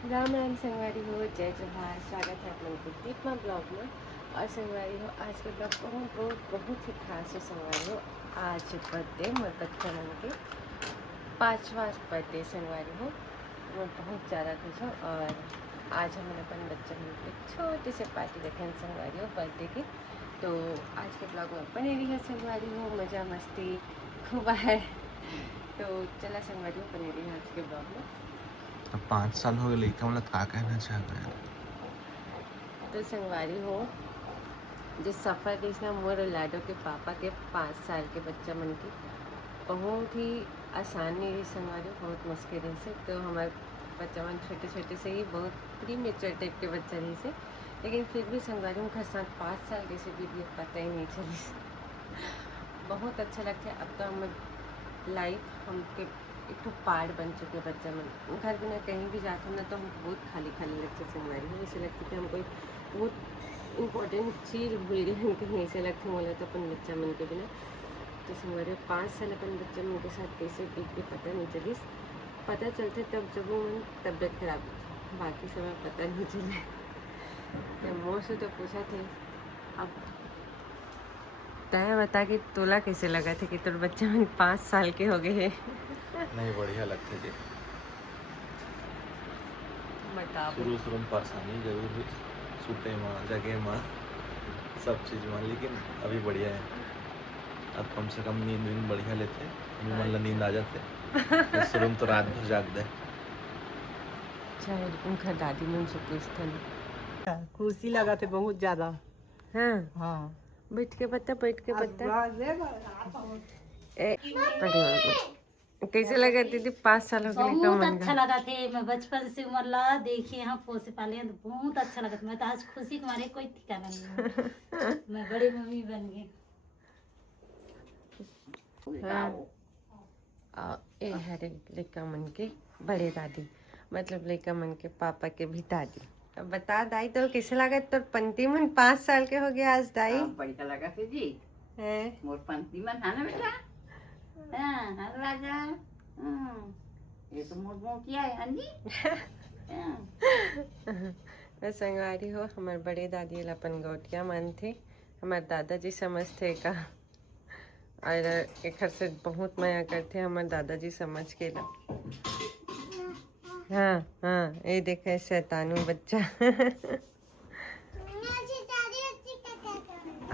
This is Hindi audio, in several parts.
राम राम संगवारी हो, जय जोहार। स्वागत है आप लोगों को दीपमा ब्लॉग में। और संगवारी हो, आज के ब्लॉग बहुत ही खास है संगवारी हो। आज बर्थडे मोर बच्चा मन के 5वां बर्थडे संगवारी हो। मैं बहुत ज़्यादा खुश हूँ और आज हम अपन बच्चा मन के छोटे से पार्टी रखें संगवारी हो बर्थडे की। तो आज के ब्लॉग में बने रही है संगवारी हो, मज़ा मस्ती खूब है। तो चला संगवारी हो, बने रही है आज के ब्लॉग में। अब 5 साल हो गए लड़का मतलब का कहना चाह रहे हैं। तो संगवारी हो, जो सफ़र देखना मोर लाडो के पापा के 5 साल के बच्चा मन की बहुत ही आसान नहीं रही संगवारी, बहुत मुश्किल रही से। तो हमारे बच्चा मन छोटे छोटे से ही बहुत प्री मेच्योर टाइप के बच्चा रही से, लेकिन फिर भी संगवारी उनका साथ 5 साल कैसे बीत गए पता ही नहीं चली। बहुत अच्छा लगता है। अब तो हम लाइफ हमके एक तो पहाड़ बन चुके बच्चा मन। घर बिना कहीं भी जाते हैं ना तो हमको बहुत खाली खाली लगता है संगवारी हो। ऐसे लगता है कि हम कोई बहुत इम्पोर्टेंट चीज़ भूल गए हैं कहीं, ऐसे लगता है बोला तो अपन बच्चा मन के बिना। तो संगवारी 5 साल अपन बच्चा मन के साथ कैसे बीत के पता नहीं चली। पता चलते तब जब वो मन तबीयत खराब थी, बाकी समय पता नहीं चले। तो मोर से तो पूछा थे, अब तय बता कि तोला कैसे लगा था कि तोर बच्चा मन 5 साल के हो गए हैं। नहीं बढ़िया लगता जी। बताओ। शुरू में परेशानी जरूर हुई, सूते माँ जगह माँ सब चीज़ माँ, लेकिन अभी बढ़िया है। अब कम से कम नींद बढ़िया लेते, अभी मतलब नींद आ जाते। शुरू में तो रात भर जाग दे। शायद उनका दादी मन से पूछता खुशी लगा थे बहुत ज्यादा। हाँ हाँ बैठ के बता कैसे लगा दीदी 5 साल हो गए? बहुत अच्छा लगा थे। मैं बचपन से उम्र ला देखिए हम पोसे पाले हैं, तो बहुत अच्छा लगा था। मैं तो आज खुशी के मारे कोई ठिकाना नहीं है। मैं बड़ी मम्मी बन गई। ए हरे लड़का मन के बड़े दादी, मतलब लड़का मन के पापा के भी दादी। अब बता दाई तो कैसे लगा तोर पंती मन 5 साल के हो गया आज दाई? बढ़िया लगा थे जी। है मोर पंक्ति में है ना बेटा। हाँ हाँ राजा। ये तो मोर मोटिया है हाँ जी। मैं संगवारी हो, हमारे बड़े दादी अपन गौटिया मन थे, हमारे दादाजी समझते का और एक से बहुत माया करते हमारे दादाजी समझ के ला। हाँ हाँ ये देखे शैतानू बच्चा।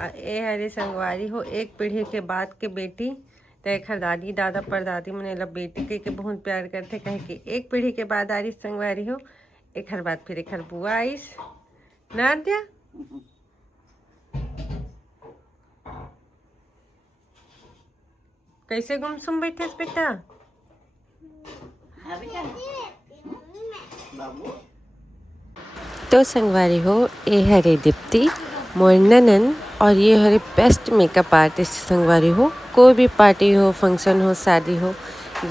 ए हरे संगवारी हो, एक पीढ़ी के बाद के बेटी तो एक दादी दादा परदादी मने ला बेटी के बहुत प्यार करते, कहे कि एक पीढ़ी के बाद आ रही संगवारी हो, एक हर बात फिर एक हर बुआ आईस ना दिया। कैसे गुमसुम बैठे बेटा? तो संगवारी हो, ये हरे दीप्ति मोर ननन और ये हरे बेस्ट मेकअप आर्टिस्ट संगवारी हो। कोई भी पार्टी हो, फंक्शन हो, शादी हो,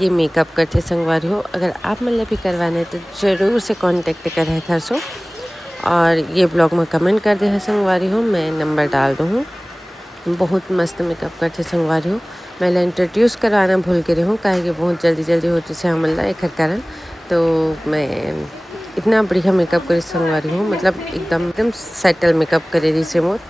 ये मेकअप करते संगवारी हो। अगर आप मतलब भी करवाना है तो ज़रूर से कांटेक्ट करें घर सो, और ये ब्लॉग में कमेंट कर दे है संगवारी हो, मैं नंबर डाल दूँ। बहुत मस्त मेकअप करते संगवारी हो। मैं इंट्रोड्यूस करवाना भूल के रही हूँ, कहे कि बहुत जल्दी जल्दी होती से हमला एक कारण। तो मैं इतना बढ़िया मेकअप करे संगवारी हूँ, मतलब एकदम सेटल मेकअप करे रही से मोर।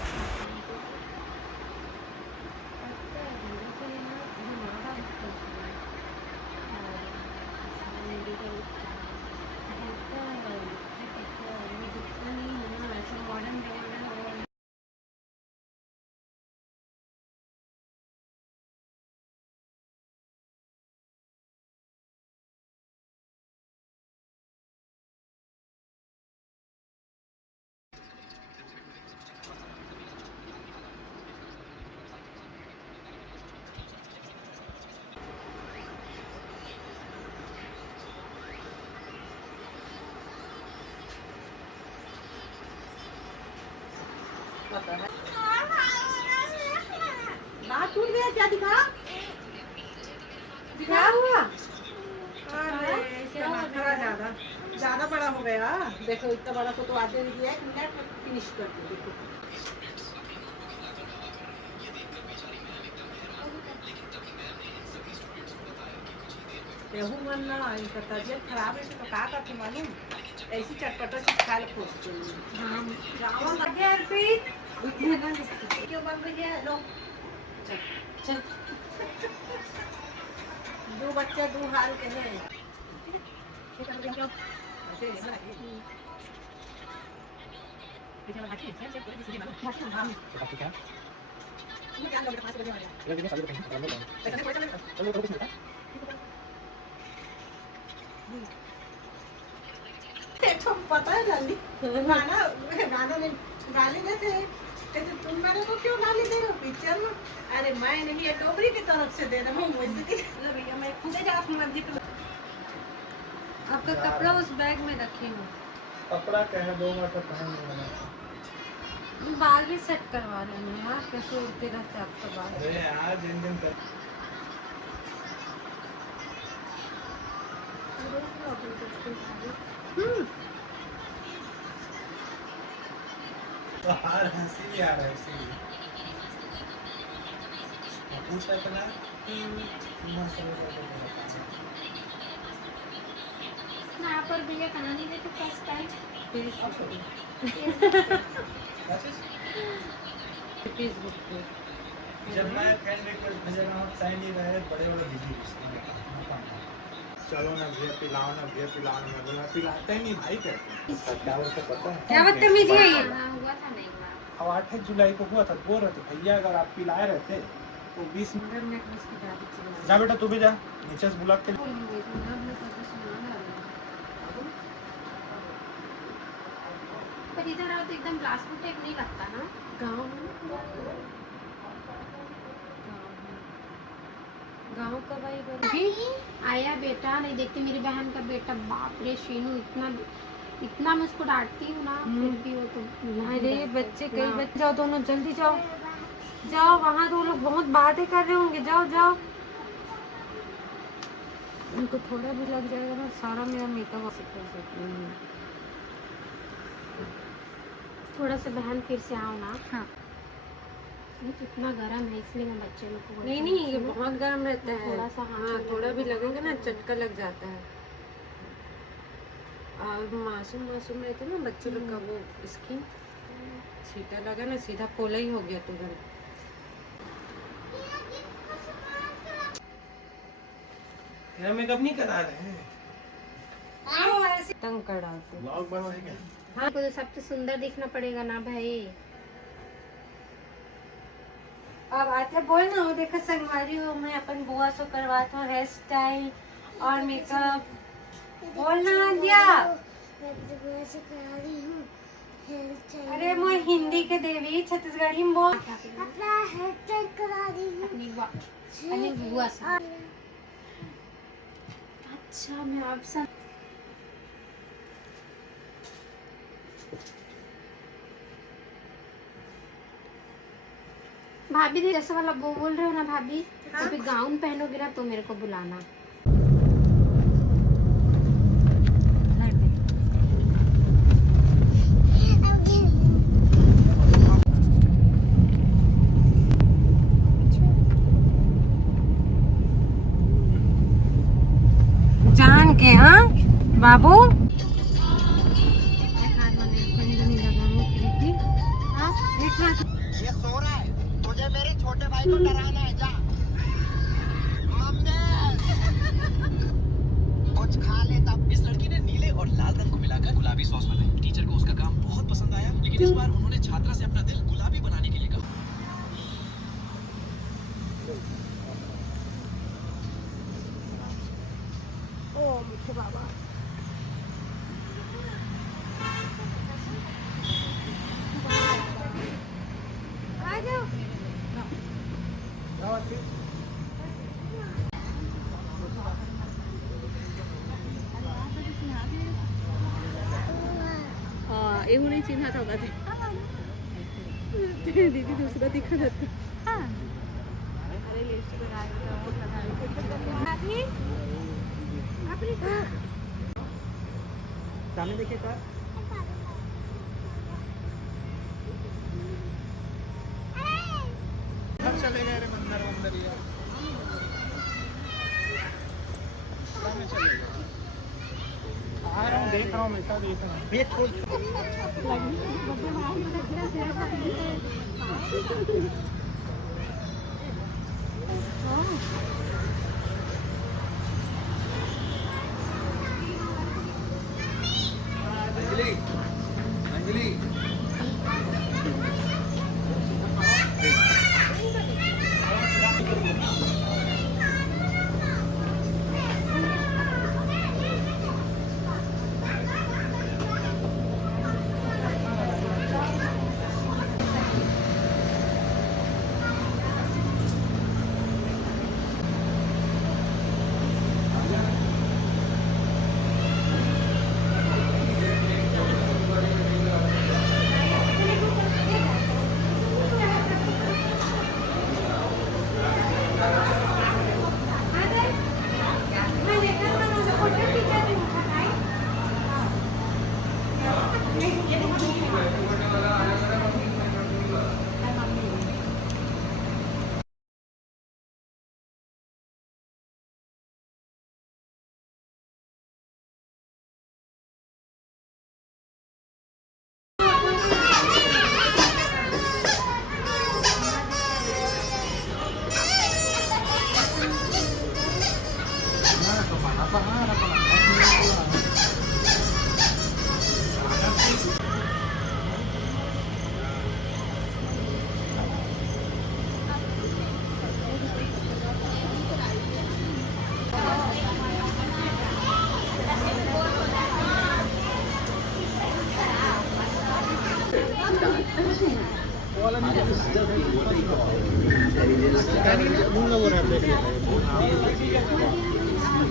दांत टूट गया क्या? दिखा क्या हुआ? अरे इसका नखरा ज्यादा ज्यादा बड़ा हो गया। देखो इतना बड़ा को तो आधे ने दिया, 1 मिनट में फिनिश कर दो। देखो केहू मन ना इनका तबीयत खराब है तो का करते मालूम? ऐसी चटपटा चीज खा ले खुश के लिए। हाँ चावल आगे अर्पित उठने का नहीं। क्यों बन रही है? लो चल चल दो बच्चे दो हाल के हैं। तो पता है जल्दी गाना नहीं गाली देते हैं। कहते तुम मेरे को क्यों गाली दे रहे हो पिक्चर में? अरे मैं नहीं, ये डोबरी की तरफ से दे रहा हूँ वैसे की। लो भैया मैं खुद जा अपना जिक्र। आपका कपड़ा उस बैग में रखी हूँ। कपड़ा क्या है, 2 बार तो पहन लिया। बाल भी सेट करवा लेना यार, कैसे उड़ते रहते आपका बाल। अरे यार जिन दिन कर तो हार हंसी भी आ रहा है इसीलिए पूछ रहा था ना मस्त यहाँ पर भैया कहानी देखे फर्स्ट टाइम फेसबुक पे। जब मैं फ्रेंड रिक्वेस्ट भेज रहा हूँ टाइम नहीं रहे, बड़े बड़े बिजी चलो ना भैया पिलाओ ना भैया पिलाओ ना, मैं पिलाता ही नहीं भाई कहते क्या बोलते पता है क्या बदतमीजी है ये? हुआ था नहीं हुआ। अब 8 जुलाई को हुआ था, बोल रहे थे भैया अगर आप पिलाए रहते तो 20 मिनट नेकलेस की दादी चला जा बेटा तू भी जा नीचे से बुला के बोलेंगे तो ना अपने पापा से मांगा है। पर इधर आओ तो एकदम बिलासपुर टाइप नहीं लगता ना। गाँव है, गाँव का भाई बन आया बेटा नहीं देखते मेरी बहन का बेटा, बाप रे शीनू इतना इतना मैं उसको डांटती हूँ ना फिर भी वो तो अरे बच्चे कई बच्चे जाओ, दोनों जल्दी जाओ जाओ, वहाँ तो लोग बहुत बातें कर रहे होंगे, जाओ जाओ। उनको थोड़ा भी लग जाएगा ना सारा मेरा मेकअप कर सकती हूँ। थोड़ा सा बहन फिर से आओ ना। हाँ ये कितना गर्म है इसलिए मैं बच्चे लोग को नहीं नहीं ये बहुत गर्म रहता है। थोड़ा सा हाथ हाँ में थोड़ा भी लगेगा ना चटका लग जाता है। और मासूम मासूम रहते हैं ना बच्चे लोग का, वो स्किन सीधा लगा ना सीधा पोला ही हो गया तुरंत। तेरा मेकअप नहीं करा रहे हैं, तंग कर डालते हैं। ब्लॉग बनवाएंगे हाँ तो सबसे सुंदर दिखना पड़ेगा ना भाई। अब आते बोल ना, वो देखो संगवारी हो मैं अपन बुआ से करवाता हूँ हेयर स्टाइल और मेकअप। बोलना दिया। अरे मैं हिंदी के देवी छत्तीसगढ़ी में बोल। अपनी बुआ से। अच्छा मैं आपसे भाभी दी जैसे वाला वो बोल रहे हो ना भाभी, कभी गाउन पहनोगे ना तो मेरे को बुलाना। जान के हाँ बाबू ये सो रहा है, तुझे मेरे छोटे भाई को डराना है, जा कुछ खा ले तब। इस लड़की ने नीले और लाल रंग को मिलाकर गुलाबी सॉस बनाई। टीचर को उसका काम बहुत पसंद आया, लेकिन इस बार उन्होंने छात्रा से अपना दिल गुलाबी बनाने के लिए कहा। ओ मुझे बाबा आ जाओ। हाँ ये नहीं चिन्हा था होगा दीदी दूसरा दिखा जाता। सामने देखिए सर चले गए रे बंदर बंदर यार, सामने चले गए। आ रहा हूँ देख रहा हूँ, हमेशा देख रहा हूँ। ये छोड़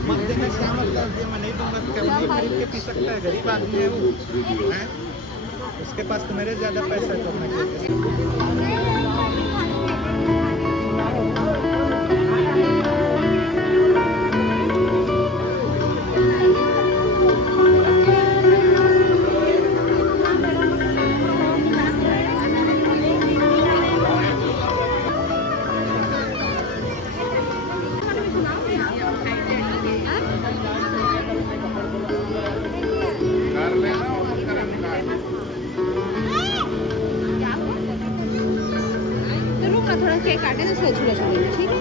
मत देना, क्या मतलब ये मैं नहीं दूंगा तो क्या वो नहीं खरीद के पी सकता है? गरीब आदमी है वो, हैं? उसके पास तो मेरे ज़्यादा पैसा है तो अपना खरीद थोड़ा केक काटे तो उसको छुड़ा छुड़ेंगे, ठीक है?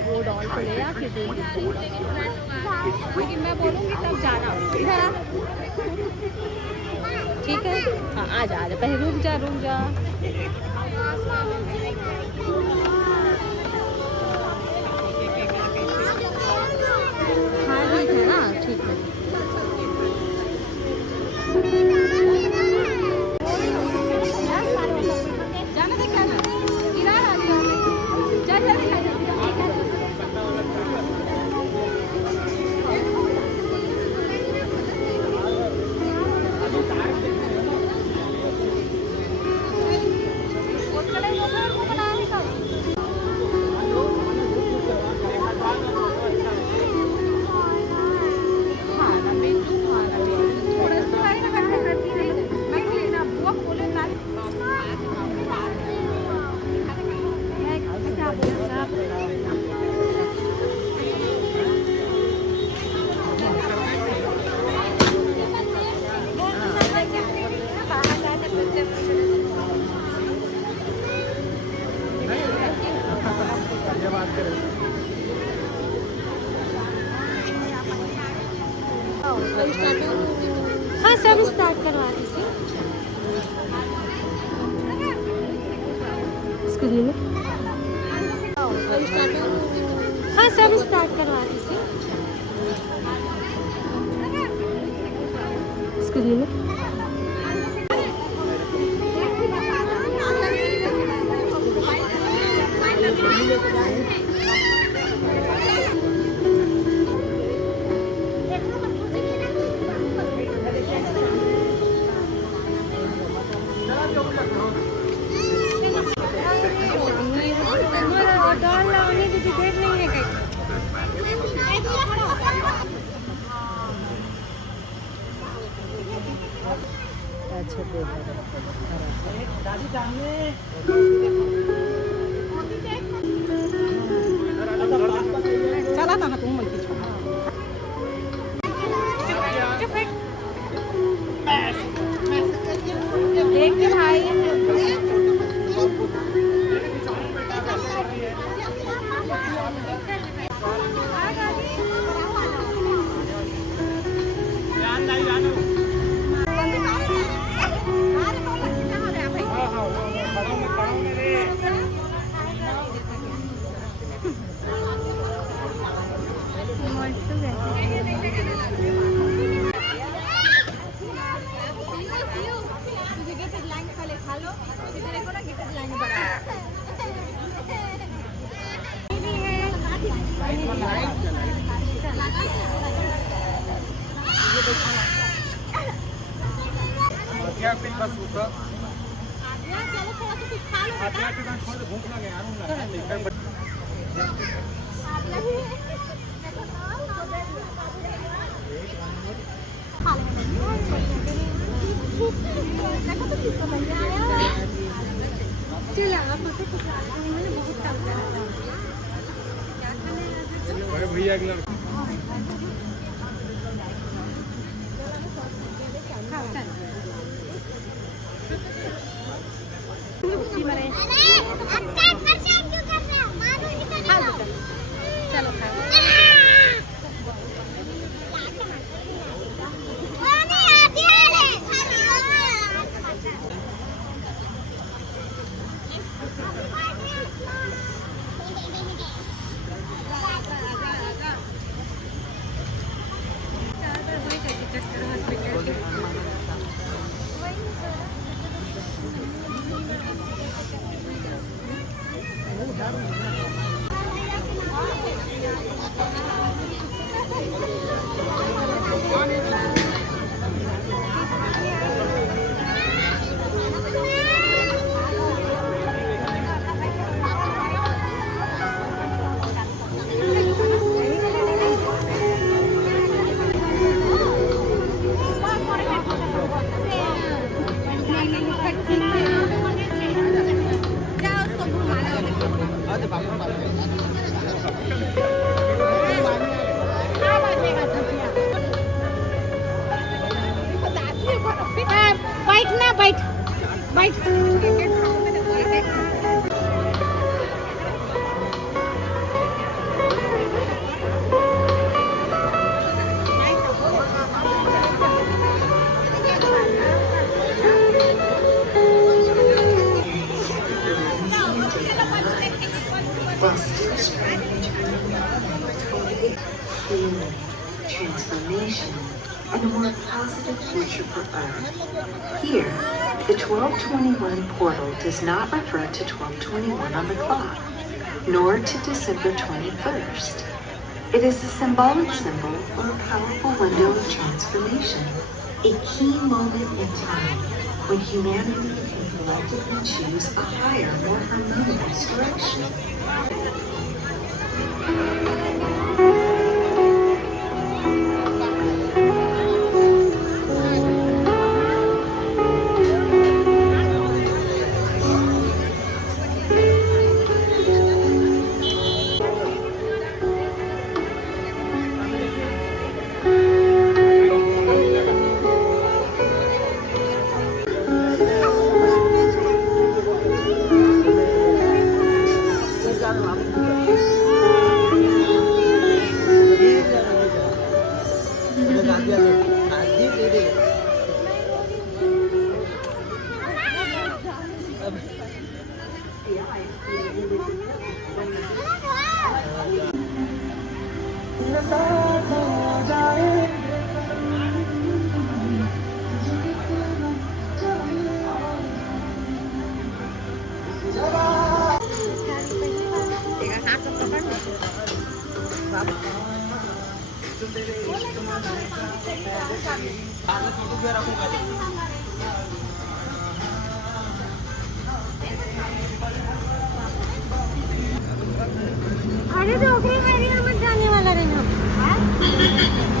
वो डॉल को ले आ फिर लेकिन मैं बोलूँगी तब जाना इधर आ, ठीक है? हाँ आ जा पहले रुक जा हाँ ठीक है ना, ठीक है। जाना था क्या इधर आ जा जल्दी ला जा। एक्सक्यूज मी हाँ सब स्टार्ट करवा दीजिए एक्सक्यूज मी चला ना तुम मन पीछे देख के भाई भैया चलो बैठना बैठ transformation and a more positive future for Earth. Here, the 1221 portal does not refer to 1221 on the clock, nor to December 21st. It is a symbolic symbol for a powerful window of transformation, a key moment in time when humanity can collectively choose a higher, more harmonious direction. अरे डोकरी मेरी मत जाने वाला रही हम